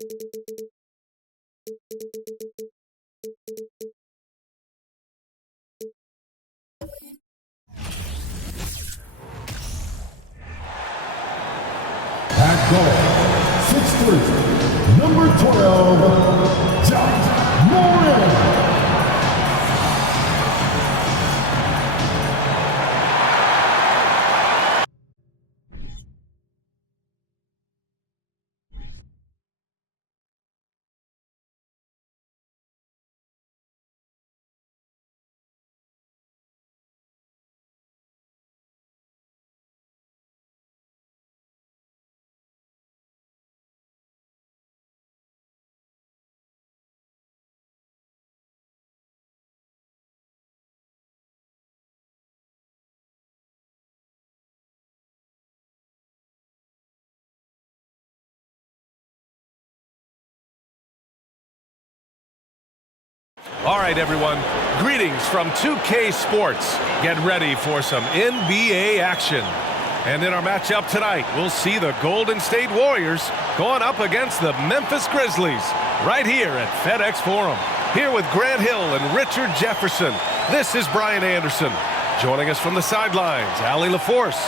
At goal, 6'3", number 12, John Moran. All right, everyone. Greetings from 2K Sports. Get ready for some NBA action. And in our matchup tonight, we'll see the Golden State Warriors going up against the Memphis Grizzlies right here at FedEx Forum. Here with Grant Hill and Richard Jefferson, this is Brian Anderson. Joining us from the sidelines, Allie LaForce.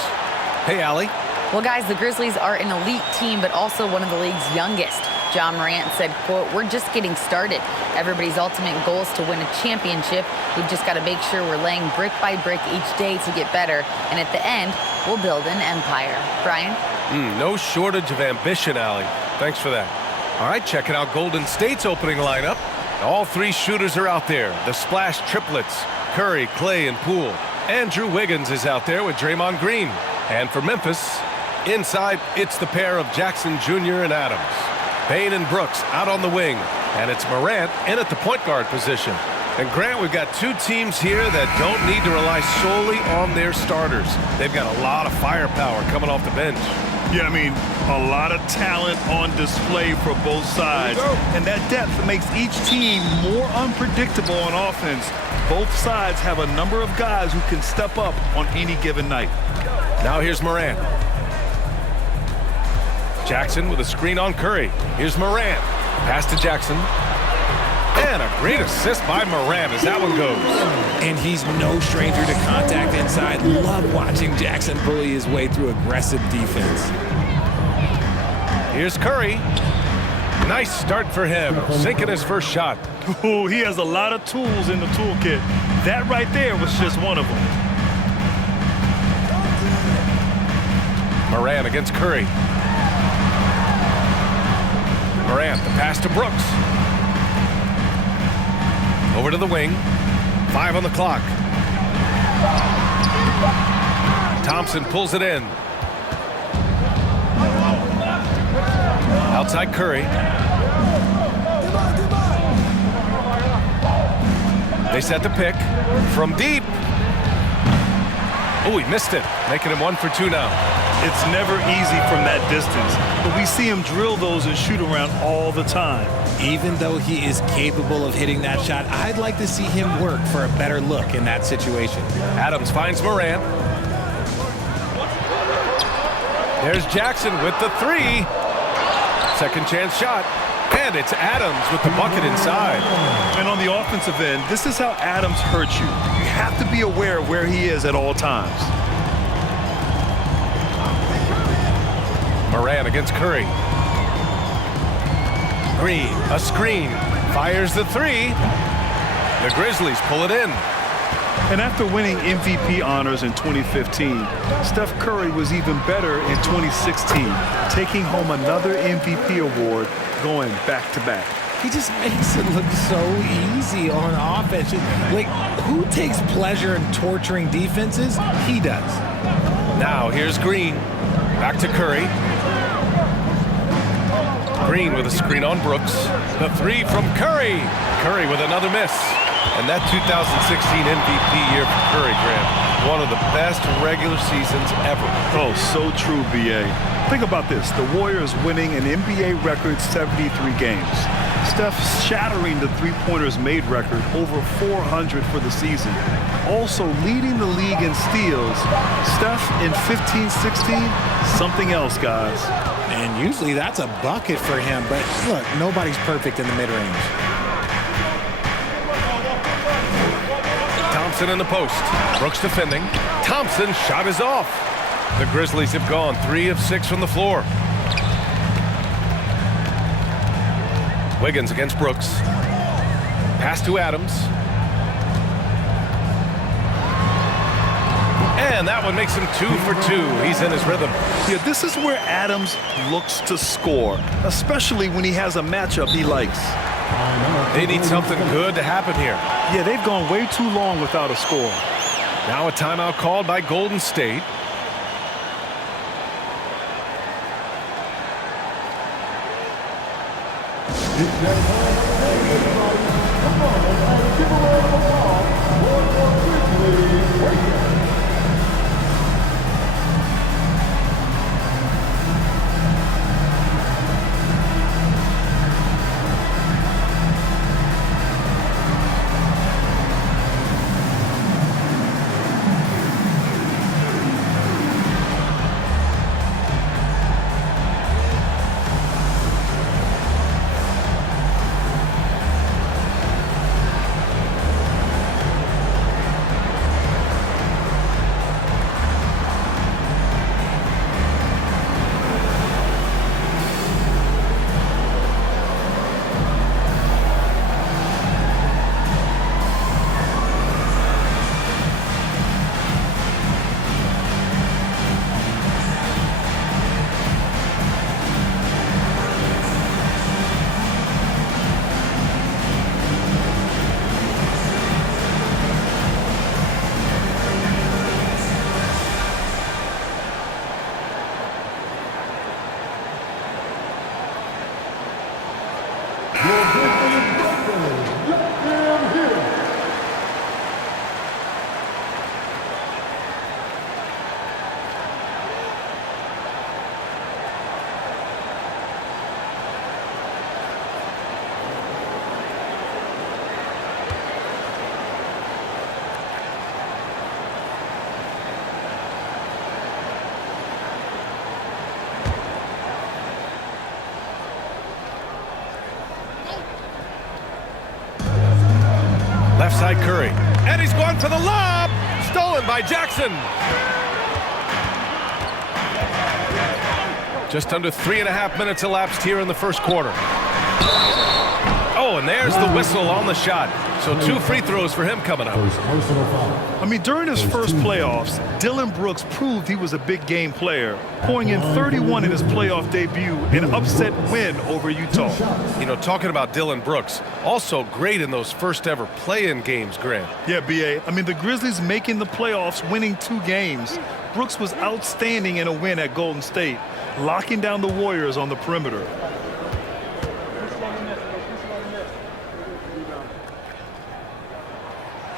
Hey, Allie. Well, guys, the Grizzlies are an elite team, but also one of the league's youngest. John Morant said, quote, "We're just getting started. Everybody's ultimate goal is to win a championship. We've just got to make sure we're laying brick by brick each day to get better. And at the end, we'll build an empire." Brian? No shortage of ambition, Allie. Thanks for that. All right, checking out Golden State's opening lineup. All three shooters are out there. The splash triplets, Curry, Clay, and Poole. Andrew Wiggins is out there with Draymond Green. And for Memphis, inside, it's the pair of Jackson Jr. and Adams. Payne and Brooks out on the wing, and it's Morant in at the point guard position. And Grant, we've got two teams here that don't need to rely solely on their starters. They've got a lot of firepower coming off the bench. Yeah, I mean, a lot of talent on display for both sides. And that depth makes each team more unpredictable on offense. Both sides have a number of guys who can step up on any given night. Now here's Morant. Jackson with a screen on Curry. Here's Morant. Pass to Jackson. And a great assist by Morant as that one goes. And he's no stranger to contact inside. Love watching Jackson bully his way through aggressive defense. Here's Curry. Nice start for him. Sinking his first shot. Ooh, he has a lot of tools in the toolkit. That right there was just one of them. Morant against Curry. Morant, the pass to Brooks. Over to the wing. 5 on the clock. Thompson pulls it in. Outside Curry. They set the pick. From deep. Oh, he missed it. Making him 1 for 2 now. It's never easy from that distance, but we see him drill those and shoot around all the time. Even though he is capable of hitting that shot, I'd like to see him work for a better look in that situation. Adams finds Morant. There's Jackson with the 3. Second chance shot. And it's Adams with the bucket inside. And on the offensive end, this is how Adams hurts you. You have to be aware of where he is at all times. Morant against Curry. Green, a screen, fires the 3. The Grizzlies pull it in. And after winning MVP honors in 2015, Steph Curry was even better in 2016, taking home another MVP award, going back-to-back. He just makes it look so easy on offense. Like, who takes pleasure in torturing defenses? He does. Now here's Green. Back to Curry. Green with a screen on Brooks. The 3 from Curry. Curry with another miss. And that 2016 MVP year for Curry, Grant. One of the best regular seasons ever. Oh, so true, B.A. Think about this. The Warriors winning an NBA record 73 games. Steph shattering the three-pointers made record, over 400 for the season. Also leading the league in steals. Steph in 15-16, something else, guys. And usually that's a bucket for him. But look, nobody's perfect in the mid-range. Thompson in the post. Brooks defending. Thompson's shot is off. The Grizzlies have gone 3 of 6 from the floor. Wiggins against Brooks. Pass to Adams. And that one makes him 2 for 2. He's in his rhythm. Yeah, this is where Adams looks to score, especially when he has a matchup he likes. They need something good to happen here. Yeah, they've gone way too long without a score. Now a timeout called by Golden State. Left side Curry. And he's going for the lob. Stolen by Jackson. Just under 3.5 minutes elapsed here in the first quarter. Oh, and there's the whistle on the shot. So 2 free throws for him coming up. I mean, during his first playoffs, Dillon Brooks proved he was a big game player, pouring in 31 in his playoff debut, an upset win over Utah. You know, talking about Dillon Brooks, also great in those first ever play-in games, Grant. Yeah, B.A. I mean, the Grizzlies making the playoffs, winning 2 games. Brooks was outstanding in a win at Golden State, locking down the Warriors on the perimeter.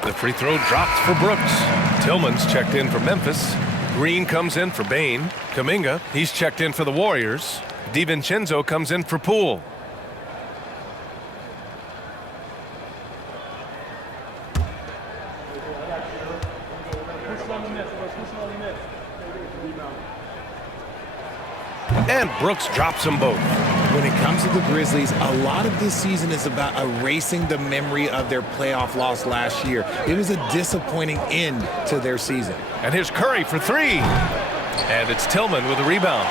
The free throw dropped for Brooks. Tillman's checked in for Memphis. Green comes in for Bain. Kuminga, he's checked in for the Warriors. DiVincenzo comes in for Poole. And Brooks drops them both. When it comes to the Grizzlies, a lot of this season is about erasing the memory of their playoff loss last year. It was a disappointing end to their season. And here's Curry for 3. And it's Tillman with a rebound.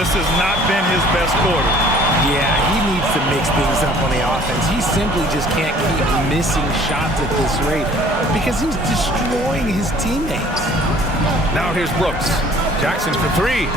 This has not been his best quarter. Yeah, he needs to mix things up on the offense. He simply just can't keep missing shots at this rate because he's destroying his teammates. Now here's Brooks. Jackson for 3.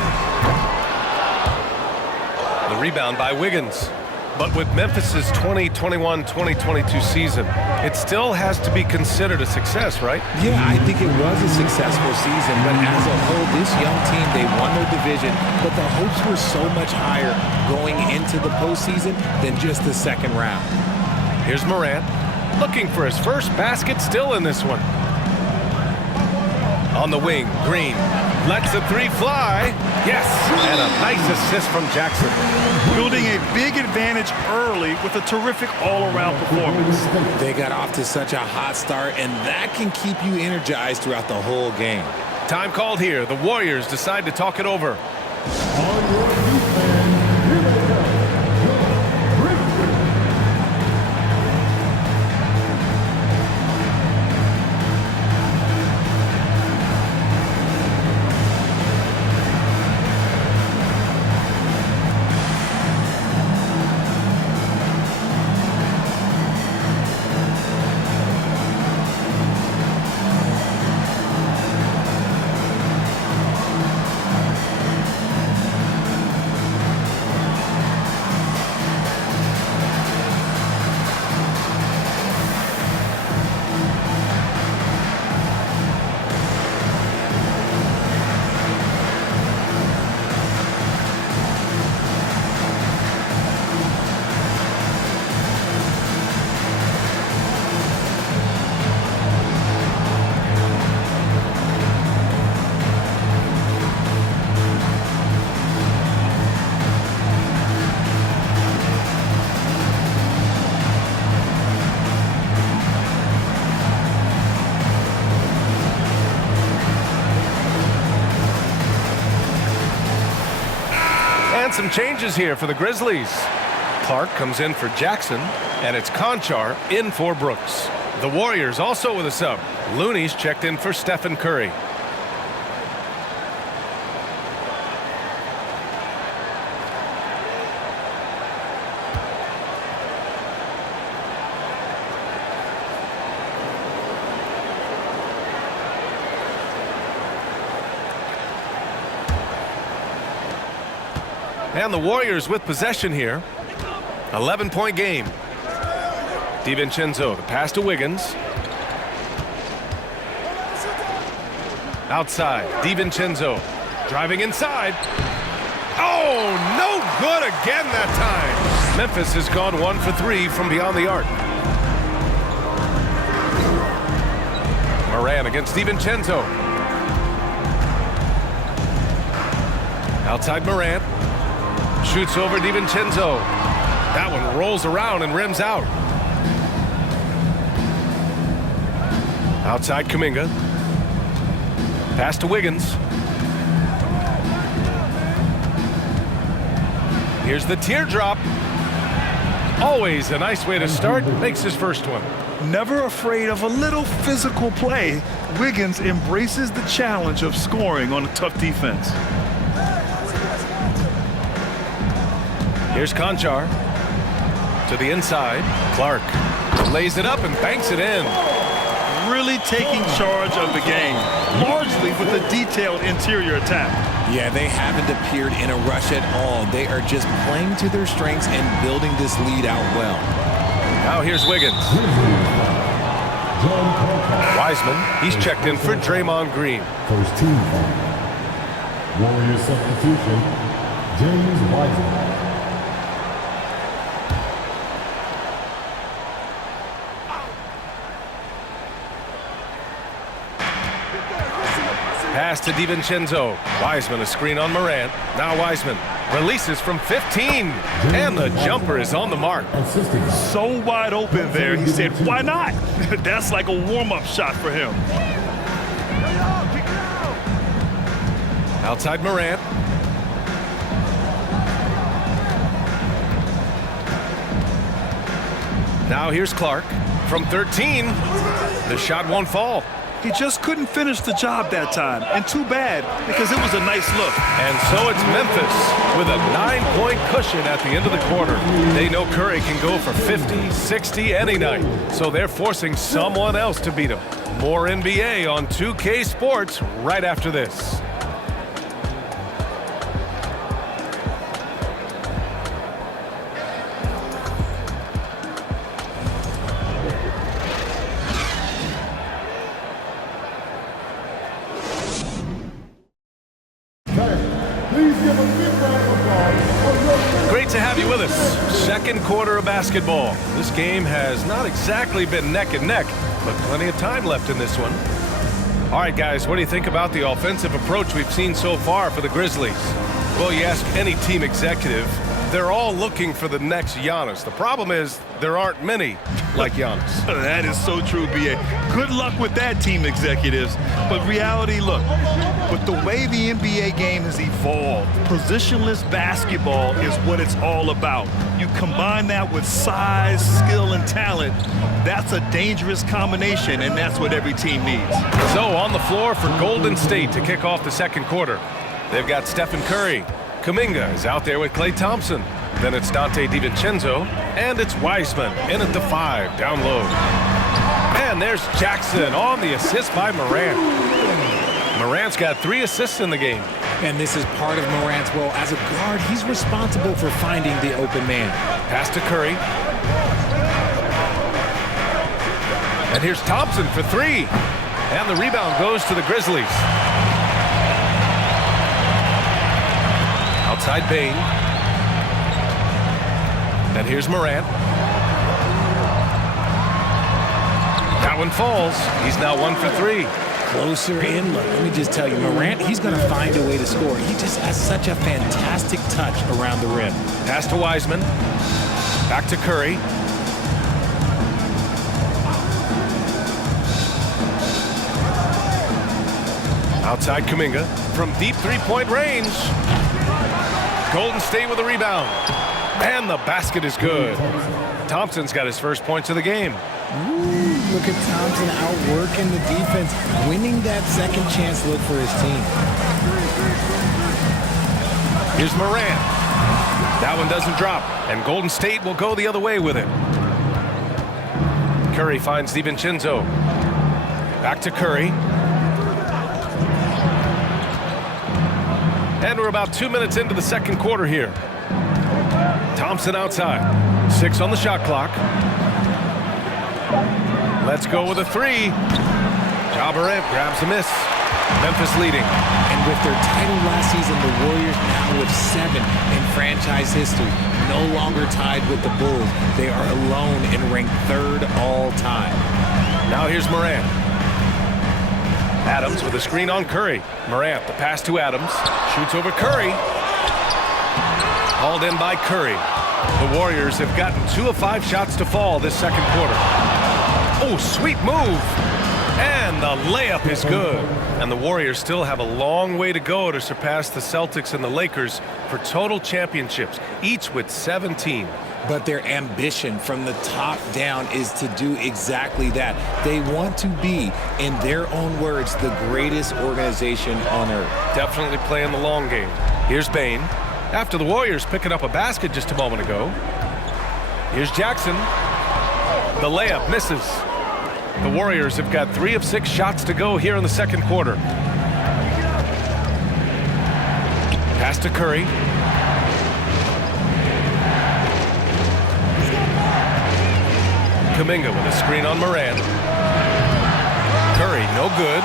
The rebound by Wiggins. But with Memphis's 2021-2022 season, it still has to be considered a success, right? Yeah, I think it was a successful season, but as a whole, this young team, they won their division, but the hopes were so much higher going into the postseason than just the second round. Here's Morant, looking for his first basket, still in this one. On the wing, Green lets the 3 fly. Yes, and a nice assist from Jackson. Building a big advantage early with a terrific all-around performance. They got off to such a hot start, and that can keep you energized throughout the whole game. Time called here. The Warriors decide to talk it over. On your defense, And some changes here for the Grizzlies. Clark comes in for Jackson, and it's Conchar in for Brooks. The Warriors also with a sub. Looney's checked in for Stephen Curry. And the Warriors with possession here. 11-point game. DiVincenzo, the pass to Wiggins. Outside, DiVincenzo driving inside. Oh, no good again that time. Memphis has gone 1 for 3 from beyond the arc. Moran against DiVincenzo. Outside Moran. Shoots over DiVincenzo. That one rolls around and rims out. Outside Kuminga. Pass to Wiggins. Here's the teardrop. Always a nice way to start. Makes his first one. Never afraid of a little physical play, Wiggins embraces the challenge of scoring on a tough defense. Here's Conchar. To the inside. Clark lays it up and banks it in. Really taking charge of the game, largely with a detailed interior attack. Yeah, they haven't appeared in a rush at all. They are just playing to their strengths and building this lead out well. Now here's Wiggins. Wiseman, he's checked in for Draymond Green. First team foul. Warriors substitution, James Wiseman. Pass to DiVincenzo. Wiseman, a screen on Morant. Now Wiseman releases from 15. And the jumper is on the mark. So wide open there, he said, why not? That's like a warm-up shot for him. Outside Morant. Now here's Clark. From 13, the shot won't fall. He just couldn't finish the job that time, and too bad, because it was a nice look. And so it's Memphis with a 9-point cushion at the end of the quarter. They know Curry can go for 50, 60 any night, so they're forcing someone else to beat him. More NBA on 2K Sports right after this. Great to have you with us. Second quarter of basketball. This game has not exactly been neck and neck, but plenty of time left in this one. All right, guys, what do you think about the offensive approach we've seen so far for the Grizzlies? Well, you ask any team executive, they're all looking for the next Giannis. The problem is there aren't many like Giannis. That is so true, B.A. Good luck with that, team executives. But reality, look, with the way the NBA game has evolved, positionless basketball is what it's all about. You combine that with size, skill, and talent, that's a dangerous combination, and that's what every team needs. So on the floor for Golden State to kick off the second quarter. They've got Stephen Curry. Kuminga is out there with Klay Thompson. Then it's Dante DiVincenzo, and it's Wiseman in at the 5, down low. And there's Jackson on the assist by Morant. Morant's got 3 assists in the game. And this is part of Morant's role. As a guard, he's responsible for finding the open man. Pass to Curry. And here's Thompson for 3. And the rebound goes to the Grizzlies. Outside Bain. And here's Morant. That one falls. He's now 1 for 3. Closer in look. Let me just tell you, Morant, he's going to find a way to score. He just has such a fantastic touch around the rim. Pass to Wiseman. Back to Curry. Outside Kuminga from deep 3-point range. Golden State with a rebound. And the basket is good. Thompson's got his first points of the game. Ooh, look at Thompson outworking the defense, winning that second chance look for his team. Here's Morant. That one doesn't drop, and Golden State will go the other way with it. Curry finds DiVincenzo. Back to Curry. And we're about 2 minutes into the second quarter here. Thompson outside. 6 on the shot clock. Let's go with a 3. Ja Morant grabs a miss. Memphis leading. And with their title last season, the Warriors now with 7 in franchise history. No longer tied with the Bulls. They are alone and ranked 3rd all time. Now here's Morant. Adams with a screen on Curry. Morant, the pass to Adams. Shoots over Curry. Hauled in by Curry. The Warriors have gotten 2 of 5 shots to fall this second quarter. Oh, sweet move. And the layup is good. And the Warriors still have a long way to go to surpass the Celtics and the Lakers for total championships, each with 17. But their ambition from the top down is to do exactly that. They want to be, in their own words, the greatest organization on earth. Definitely playing the long game. Here's Bane. After the Warriors picking up a basket just a moment ago. Here's Jackson. The layup misses. The Warriors have got 3 of 6 shots to go here in the second quarter. Pass to Curry. Kuminga with a screen on Morant. Curry, no good.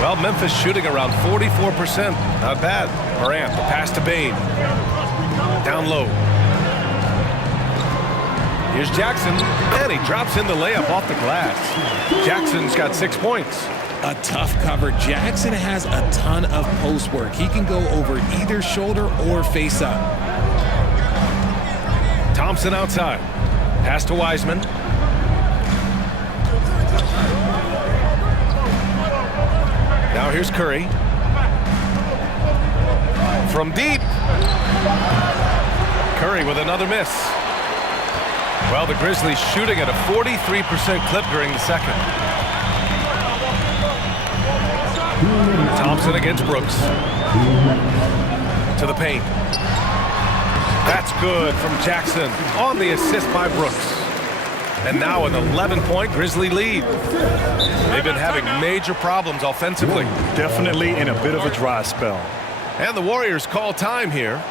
Well, Memphis shooting around 44%. Not bad. Morant, the pass to Bane. Down low. Here's Jackson, and he drops in the layup off the glass. Jackson's got 6 points. A tough cover. Jackson has a ton of post work. He can go over either shoulder or face up. Thompson outside. Pass to Wiseman. Now here's Curry. From deep. Curry with another miss. Well, the Grizzlies shooting at a 43% clip during the second. Thompson against Brooks. To the paint. That's good from Jackson on the assist by Brooks. And now an 11-point Grizzly lead. They've been having major problems offensively. Definitely in a bit of a dry spell. And the Warriors call time here.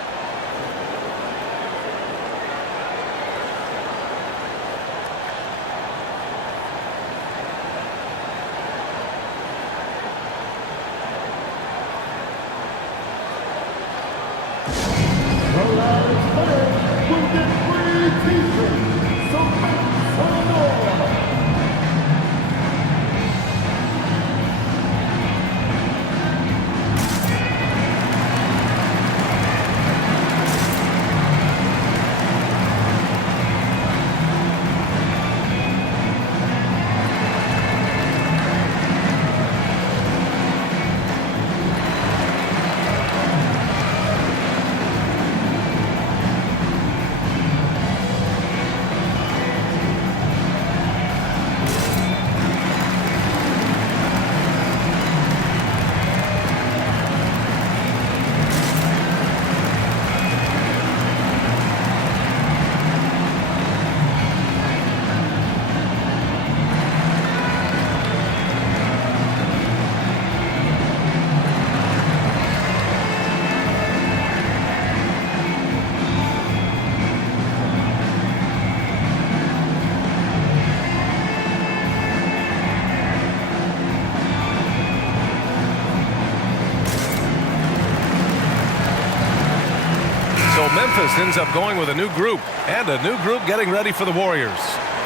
Memphis ends up going with a new group, and a new group getting ready for the Warriors.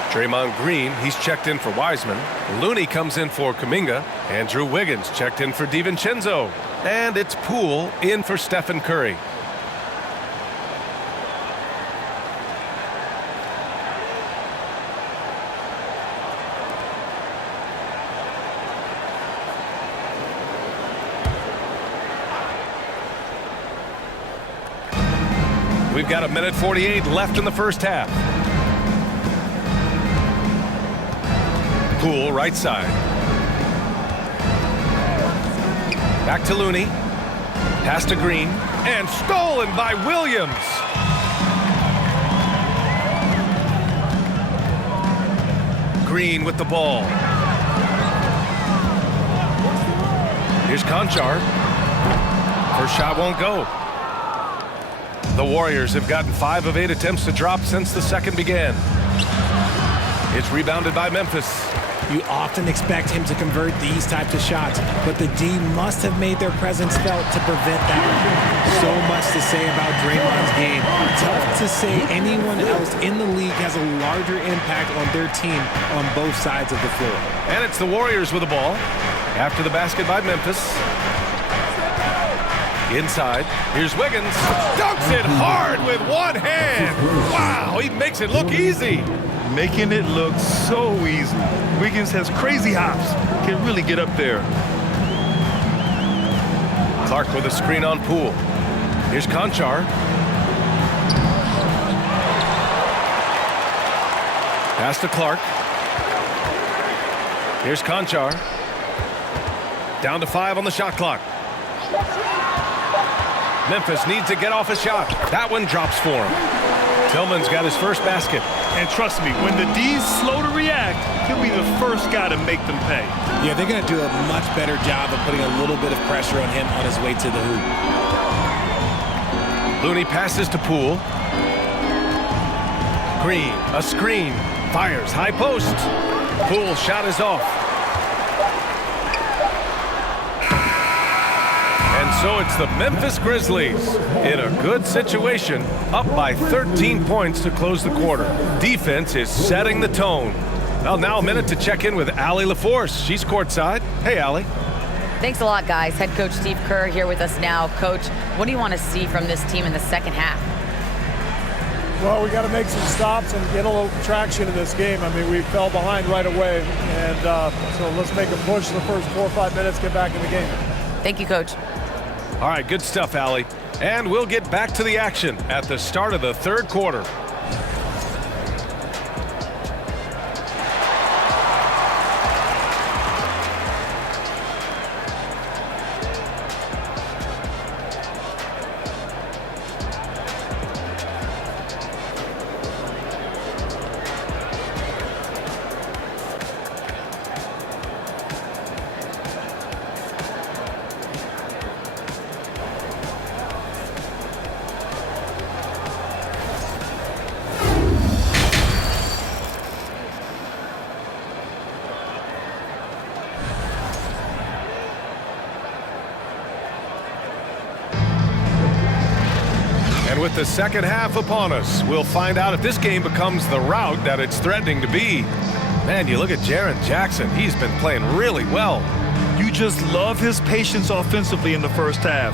Draymond Green, he's checked in for Wiseman. Looney comes in for Kuminga. Andrew Wiggins checked in for DiVincenzo. And it's Poole in for Stephen Curry. We've got 1:48 left in the first half. Poole, right side. Back to Looney. Pass to Green. And stolen by Williams. Green with the ball. Here's Conchar. First shot won't go. The Warriors have gotten 5 of 8 attempts to drop since the second began. It's rebounded by Memphis. You often expect him to convert these types of shots, but the D must have made their presence felt to prevent that. So much to say about Draymond's game. Tough to say anyone else in the league has a larger impact on their team on both sides of the floor. And it's the Warriors with the ball. After the basket by Memphis. Inside. Here's Wiggins. Dunks it hard with one hand. Wow, he makes it look easy. Making it look so easy. Wiggins has crazy hops. Can really get up there. Clark with a screen on Poole. Here's Conchar. Pass to Clark. Here's Conchar. Down to 5 on the shot clock. Memphis needs to get off a shot. That one drops for him. Tillman's got his first basket. And trust me, when the D's slow to react, he'll be the first guy to make them pay. Yeah, they're going to do a much better job of putting a little bit of pressure on him on his way to the hoop. Looney passes to Poole. Green, a screen. Fires, high post. Poole shot is off. And so it's the Memphis Grizzlies in a good situation, up by 13 points to close the quarter. Defense is setting the tone. Well, now a minute to check in with Allie LaForce. She's courtside. Hey, Allie. Thanks a lot, guys. Head coach Steve Kerr here with us now. Coach, what do you want to see from this team in the second half? Well, we got to make some stops and get a little traction in this game. I mean, we fell behind right away, and so let's make a push the first 4 or 5 minutes, get back in the game. Thank you, Coach. All right, good stuff, Allie. And we'll get back to the action at the start of the third quarter. And with the second half upon us, we'll find out if this game becomes the rout that it's threatening to be. Man, you look at Jaren Jackson. He's been playing really well. You just love his patience offensively in the first half.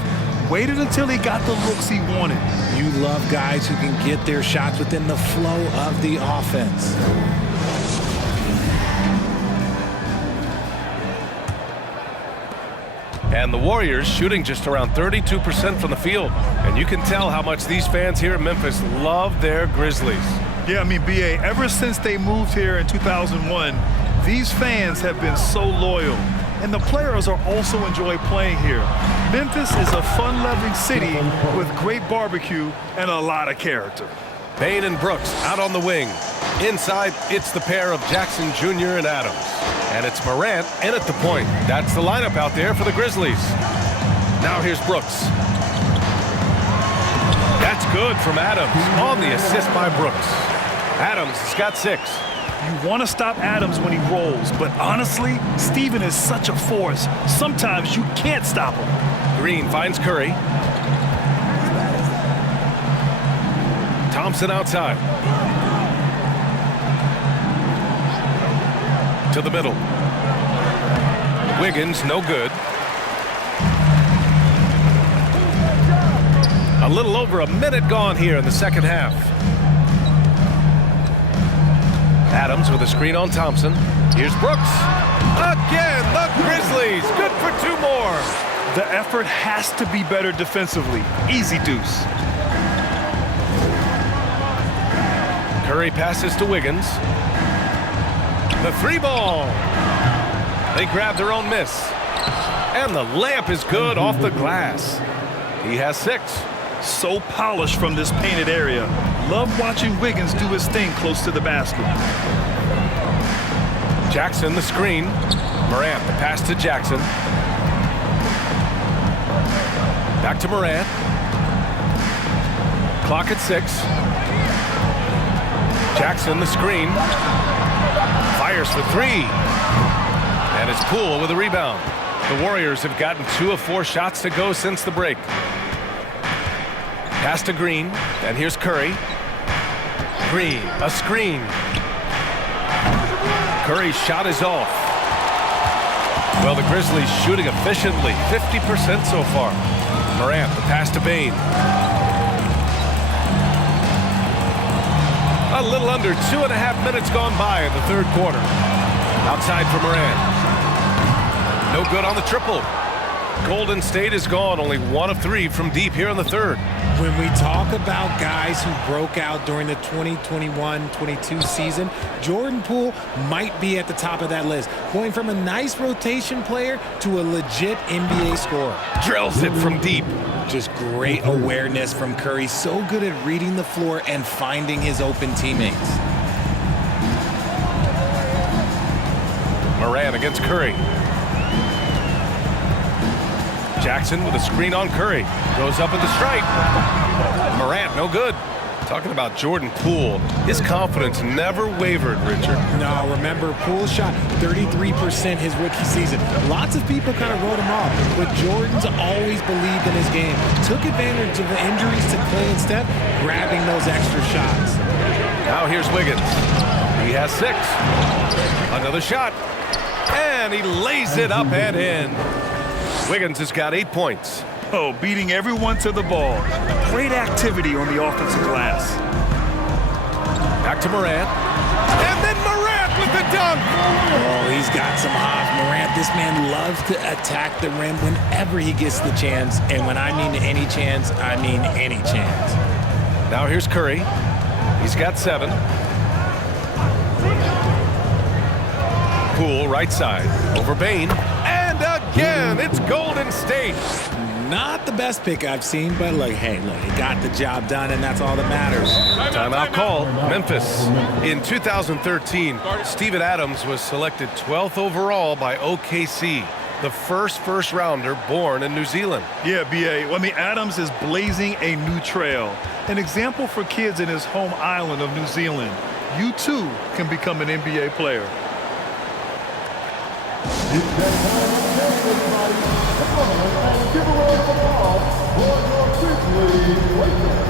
Waited until he got the looks he wanted. You love guys who can get their shots within the flow of the offense. And the Warriors shooting just around 32% from the field. And you can tell how much these fans here in Memphis love their Grizzlies. Yeah, I mean, B.A., ever since they moved here in 2001, these fans have been so loyal. And the players are also enjoy playing here. Memphis is a fun-loving city with great barbecue and a lot of character. Payne and Brooks out on the wing. Inside, it's the pair of Jackson Jr. and Adams. And it's Morant in at the point. That's the lineup out there for the Grizzlies. Now here's Brooks. That's good from Adams on the assist by Brooks. Adams has got 6. You want to stop Adams when he rolls, but honestly, Steven is such a force. Sometimes you can't stop him. Green finds Curry. Thompson outside. To the middle. Wiggins, no good. A little over a minute gone here in the second half. Adams with a screen on Thompson. Here's Brooks. Again, the Grizzlies. Good for 2 more. The effort has to be better defensively. Easy deuce. Curry passes to Wiggins. The three ball. They grab their own miss. And the layup is good off the glass. He has 6. So polished from this painted area. Love watching Wiggins do his thing close to the basket. Jackson the screen. Morant the pass to Jackson. Back to Morant. Clock at 6. Jackson the screen. Fires for 3. And it's Poole with a rebound. The Warriors have gotten 2 of 4 shots to go since the break. Pass to Green, and here's Curry. Green, a screen. Curry's shot is off. Well, the Grizzlies shooting efficiently, 50% so far. Morant, the pass to Bane. A little under 2.5 minutes gone by in the third quarter. Outside for Morant. No good on the triple. Golden State is gone, only 1 of 3 from deep here in the third. When we talk about guys who broke out during the 2021-22 season, Jordan Poole might be at the top of that list, going from a nice rotation player to a legit NBA scorer. Drills it from deep. Just great awareness from Curry, so good at reading the floor and finding his open teammates. Morant against Curry. Jackson with a screen on Curry. Goes up at the stripe. Morant, no good. Talking about Jordan Poole. His confidence never wavered, Richard. No, remember, Poole shot 33% his rookie season. Lots of people kind of wrote him off, but Jordan's always believed in his game. Took advantage of the injuries to Clay and Steph, grabbing those extra shots. Now here's Wiggins. He has 6. Another shot. And he lays it up and in. Wiggins has got 8 points. Oh, beating everyone to the ball. Great activity on the offensive glass. Back to Morant. And then Morant with the dunk. Oh, he's got some hops. Morant, this man loves to attack the rim whenever he gets the chance. And when I mean any chance, I mean any chance. Now here's Curry. He's got 7. Poole right side. Over Bane. And again, it's Golden State. Not the best pick I've seen, but look, he got the job done, and that's all that matters. Timeout call, Memphis. In 2013, Steven Adams was selected 12th overall by OKC, the first rounder born in New Zealand. Yeah, B.A. I mean, Adams is blazing a new trail. An example for kids in his home island of New Zealand. You, too, can become an NBA player. It's that time of day, everybody. Come on and give a round of applause for your Grizzlies Lakers.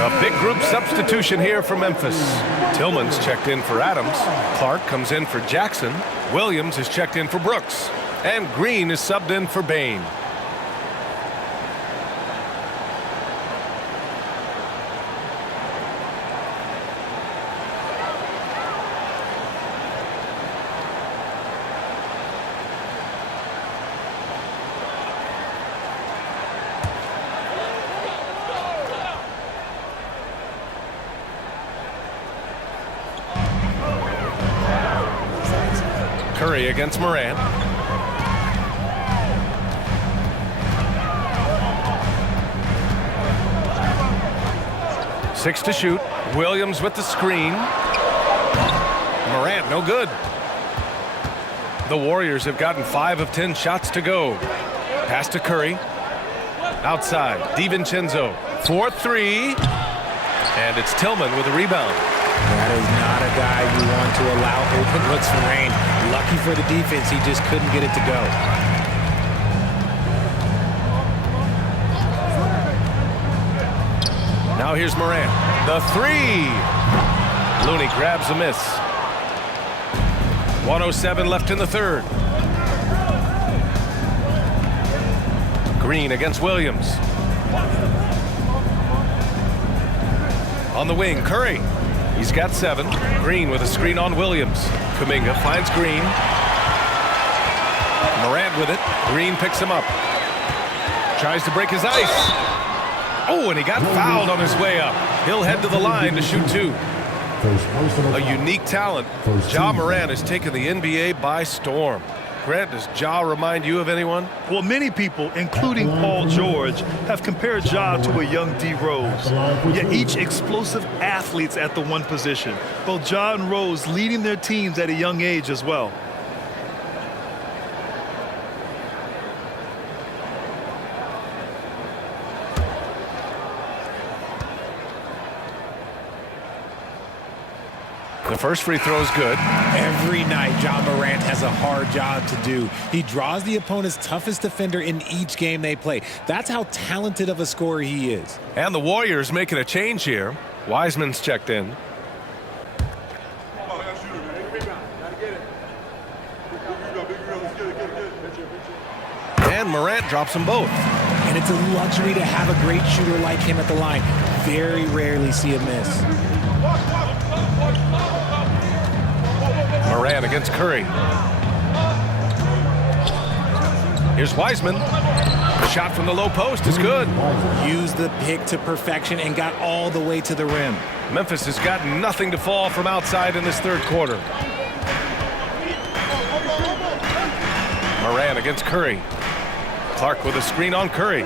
A big group substitution here for Memphis. Tillman's checked in for Adams. Clark comes in for Jackson. Williams is checked in for Brooks. And Green is subbed in for Bane. Curry against Morant. 6 to shoot. Williams with the screen. Morant, no good. The Warriors have gotten 5 of 10 shots to go. Pass to Curry. Outside, DiVincenzo. 4-3. And it's Tillman with a rebound. That is not a guy you want to allow open looks for rain. Lucky for the defense, he just couldn't get it to go. Now here's Morant. The 3. Looney grabs a miss. 1:07 left in the third. Green against Williams. On the wing, Curry. He's got 7. Green with a screen on Williams. Kuminga finds Green. Morant with it. Green picks him up. Tries to break his ice. Oh, and he got fouled on his way up. He'll head to the line to shoot 2. A unique talent. Ja Morant has taken the NBA by storm. Grant, does Ja remind you of anyone? Well, many people, including Paul George, have compared Ja to a young D. Rose. Yet each explosive athletes at the one position. Both Ja and Rose leading their teams at a young age as well. The first free throw is good. Every night, Ja Morant has a hard job to do. He draws the opponent's toughest defender in each game they play. That's how talented of a scorer he is. And the Warriors making a change here. Wiseman's checked in. And Morant drops them both. And it's a luxury to have a great shooter like him at the line. Very rarely see a miss. Morant against Curry. Here's Wiseman. The shot from the low post is good. Used the pick to perfection and got all the way to the rim. Memphis has got nothing to fall from outside in this third quarter. Morant against Curry. Clark with a screen on Curry.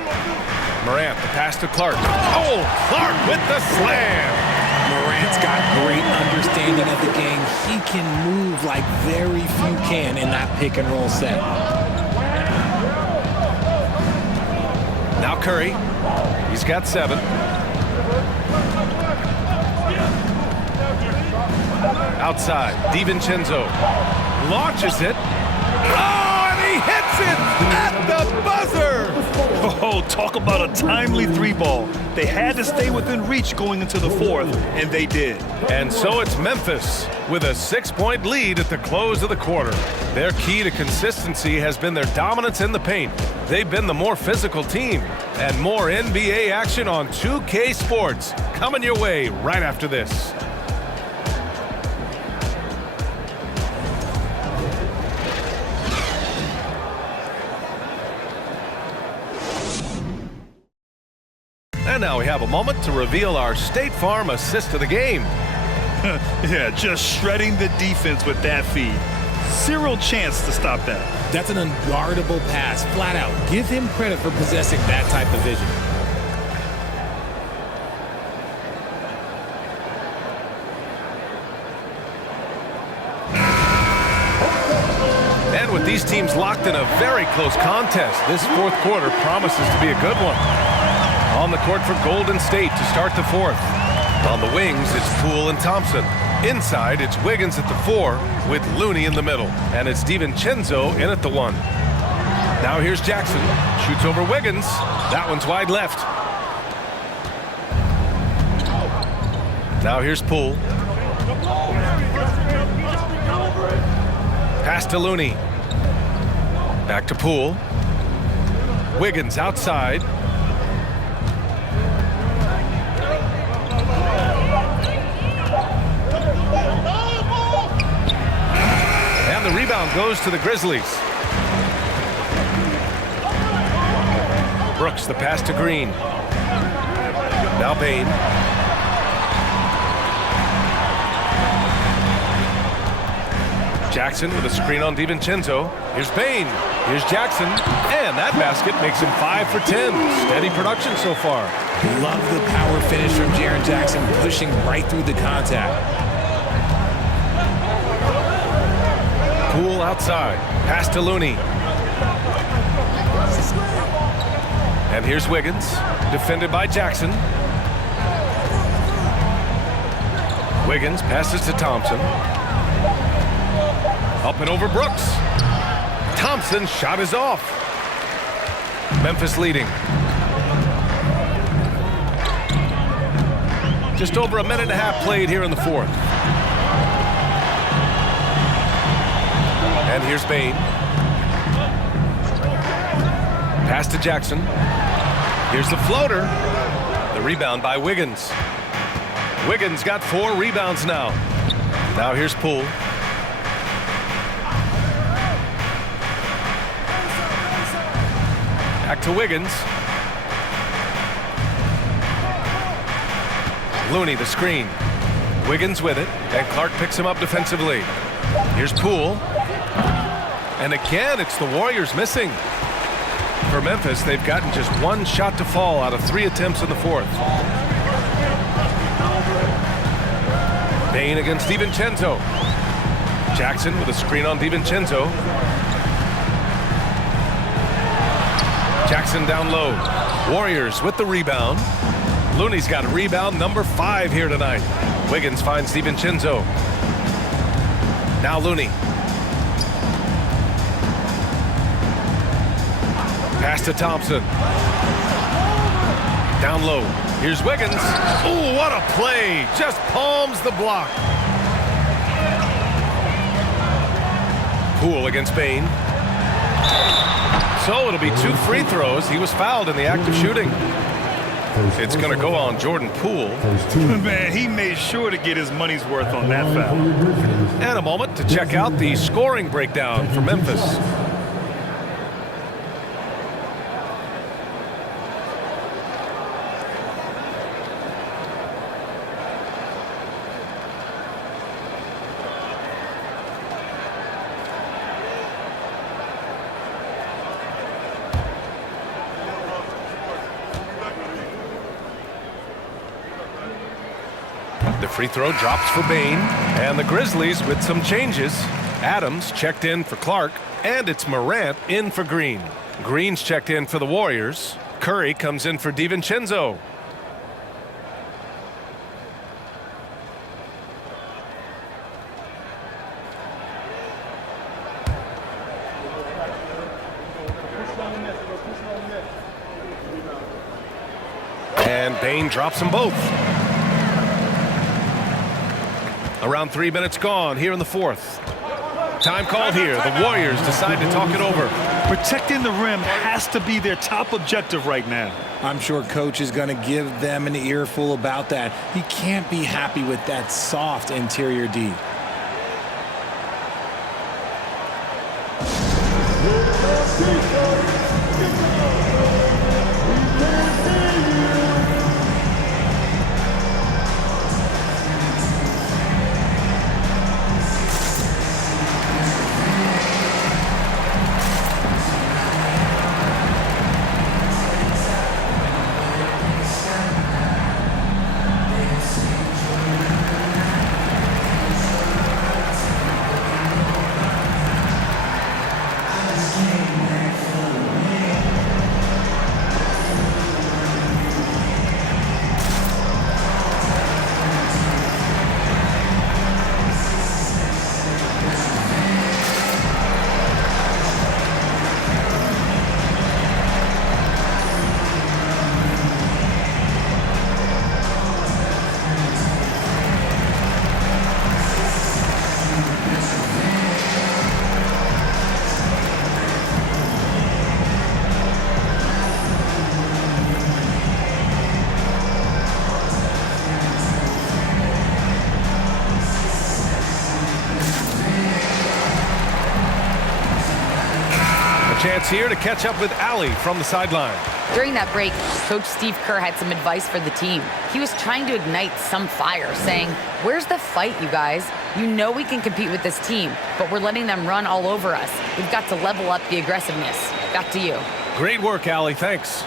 Morant, the pass to Clark. Oh, Clark with the slam. Morant's got great understanding of the game. He can move like very few can in that pick and roll set. Now Curry. He's got 7. Outside, DiVincenzo launches it. Oh, and he hits it at the buzzer. Oh, talk about a timely 3-ball. They had to stay within reach going into the fourth, and they did. And so it's Memphis with a 6-point lead at the close of the quarter. Their key to consistency has been their dominance in the paint. They've been the more physical team. And more NBA action on 2K Sports coming your way right after this. And now we have a moment to reveal our State Farm assist of the game. Yeah, just shredding the defense with that feed. Zero chance to stop that. That's an unguardable pass, flat out. Give him credit for possessing that type of vision. And with these teams locked in a very close contest, this fourth quarter promises to be a good one. On the court for Golden State to start the fourth. On the wings, it's Poole and Thompson. Inside, it's Wiggins at the 4 with Looney in the middle. And it's DiVincenzo in at the 1. Now here's Jackson. Shoots over Wiggins. That one's wide left. Now here's Poole. Pass to Looney. Back to Poole. Wiggins outside. And the rebound goes to the Grizzlies. Brooks, the pass to Green. Now Bain. Jackson with a screen on DiVincenzo. Here's Bain. Here's Jackson. And that basket makes him 5 for 10. Steady production so far. Love the power finish from Jaren Jackson, pushing right through the contact. Poole outside. Pass to Looney. And here's Wiggins, defended by Jackson. Wiggins passes to Thompson. Up and over Brooks. Thompson's shot is off. Memphis leading. Just over a minute and a half played here in the fourth. And here's Bane. Pass to Jackson. Here's the floater. The rebound by Wiggins. Wiggins got 4 rebounds now. Now here's Poole. Back to Wiggins. Looney the screen. Wiggins with it, and Clark picks him up defensively. Here's Poole. And again, it's the Warriors missing. For Memphis, they've gotten just 1 shot to fall out of 3 attempts in the fourth. Bane against DiVincenzo. Jackson with a screen on DiVincenzo. Jackson down low. Warriors with the rebound. Looney's got rebound number 5 here tonight. Wiggins finds DiVincenzo. Now Looney. Pass to Thompson. Down low. Here's Wiggins. Ooh, what a play. Just palms the block. Poole against Bane. So it'll be 2 free throws. He was fouled in the act of shooting. It's going to go on Jordan Poole. Man, he made sure to get his money's worth on that foul. And a moment to check out the scoring breakdown for Memphis. The free throw drops for Bane, and the Grizzlies with some changes. Adams checked in for Clark, and it's Morant in for Green. Green's checked in for the Warriors. Curry comes in for DiVincenzo. And Bane drops them both. Around 3 minutes gone here in the fourth. Time called here. The Warriors decide to talk it over. Protecting the rim has to be their top objective right now. I'm sure coach is going to give them an earful about that. He can't be happy with that soft interior D. Chance here to catch up with Allie from the sideline. During that break, Coach Steve Kerr had some advice for the team. He was trying to ignite some fire, saying, "Where's the fight, you guys? You know we can compete with this team, but we're letting them run all over us. We've got to level up the aggressiveness." Back to you. Great work, Allie. Thanks.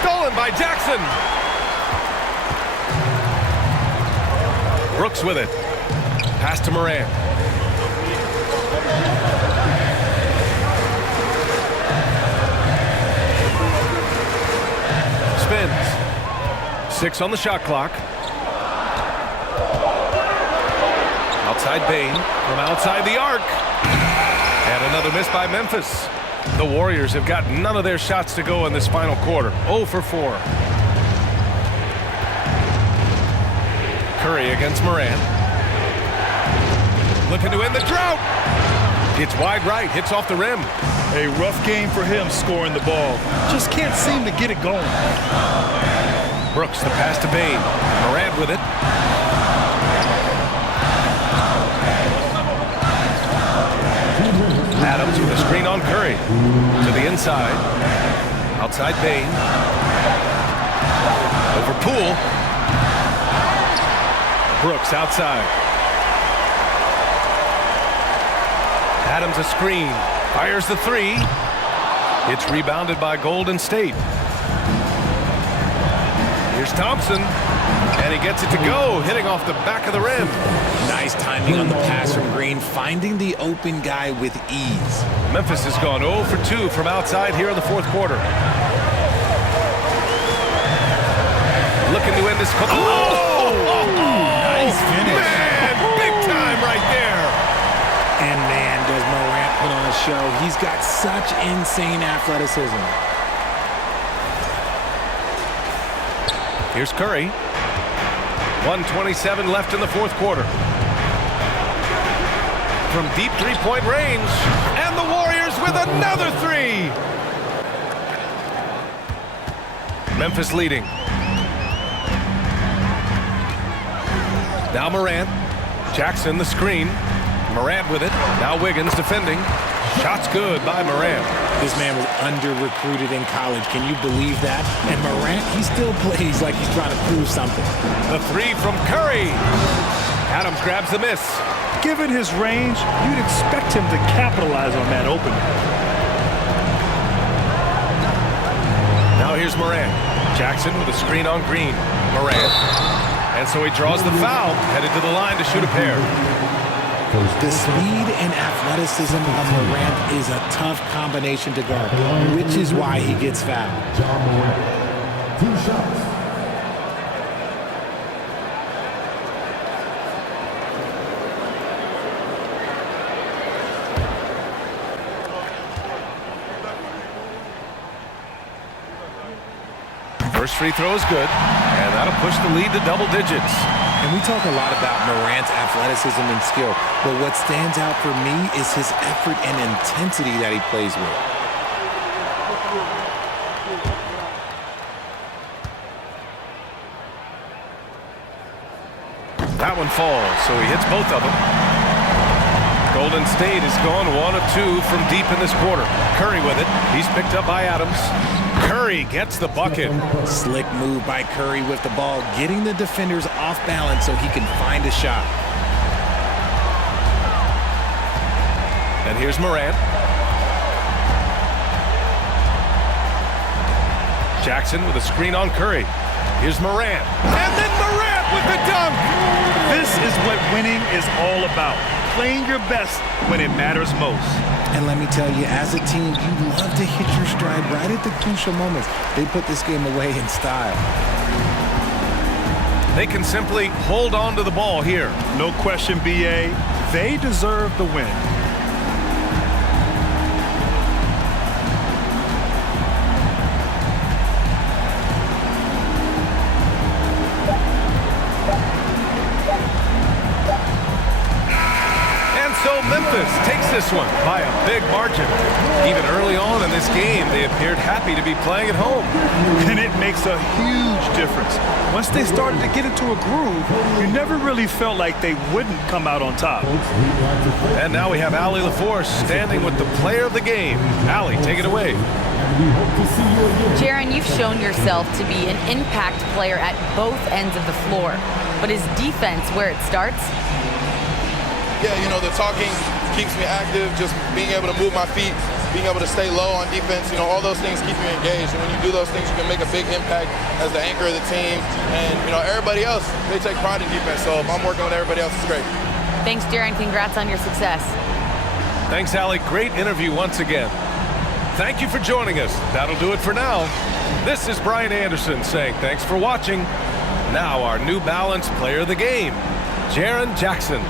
Stolen by Jackson. Brooks with it. Pass to Morant. Spins. 6 on the shot clock. Outside Bain from outside the arc. And another miss by Memphis. The Warriors have got none of their shots to go in this final quarter. 0 for 4. Curry against Morant. Looking to end the drought. It's wide right, hits off the rim. A rough game for him scoring the ball. Just can't seem to get it going. Brooks, the pass to Bain. Morant with it. Adams with a screen on Curry. To the inside. Outside Bain. Over Poole. Brooks outside. Adams a screen. Fires the 3. It's rebounded by Golden State. Here's Thompson. And he gets it to go, hitting off the back of the rim. Nice timing on the pass from Green, finding the open guy with ease. Memphis has gone 0 for 2 from outside here in the fourth quarter. Looking to end this. Nice finish. Man, big time right there. And man, does Morant put on a show. He's got such insane athleticism. Here's Curry. 1:27 left in the fourth quarter. From deep three-point range. And the Warriors with another 3. Memphis leading. Now Morant. Jackson the screen. Morant with it. Now Wiggins defending. Shot's good by Morant. This man was under-recruited in college. Can you believe that? And Morant, he still plays like he's trying to prove something. The 3 from Curry. Adams grabs the miss. Given his range, you'd expect him to capitalize on that opening. Now here's Morant. Jackson with a screen on Green. Morant. And so he draws the foul. Headed to the line to shoot a pair. The speed and athleticism of Morant is a tough combination to guard, which is why he gets fouled. John Morant. 2 shots. First free throw is good, and that'll push the lead to double digits. And we talk a lot about Morant's athleticism and skill, but what stands out for me is his effort and intensity that he plays with. That one falls, so he hits both of them. Golden State has gone 1 of 2 from deep in this quarter. Curry with it. He's picked up by Adams. Curry gets the bucket. Slick move by Curry with the ball, getting the defenders off balance so he can find a shot. And here's Morant. Jackson with a screen on Curry. Here's Morant. And then Morant with the dunk. This is what winning is all about. Playing your best when it matters most. And let me tell you, as a team, you love to hit your stride right at the crucial moments. They put this game away in style. They can simply hold on to the ball here. No question, BA. They deserve the win. Memphis takes this one by a big margin. Even early on in this game, they appeared happy to be playing at home. And it makes a huge difference. Once they started to get into a groove, you never really felt like they wouldn't come out on top. And now we have Allie LaForce standing with the player of the game. Allie, take it away. Jaron, you've shown yourself to be an impact player at both ends of the floor. But is defense where it starts? Yeah, you know, the talking keeps me active, just being able to move my feet being able to stay low on defense, you know, all those things keep you engaged. And when you do those things, you can make a big impact as the anchor of the team. And, you know, everybody else, they take pride in defense. So if I'm working with everybody else, it's great. Thanks, Darren. Congrats on your success. Thanks, Allie. Great interview once again. Thank you for joining us. That'll do it for now. This is Brian Anderson saying thanks for watching. Now our New Balance player of the game, Jaren Jackson.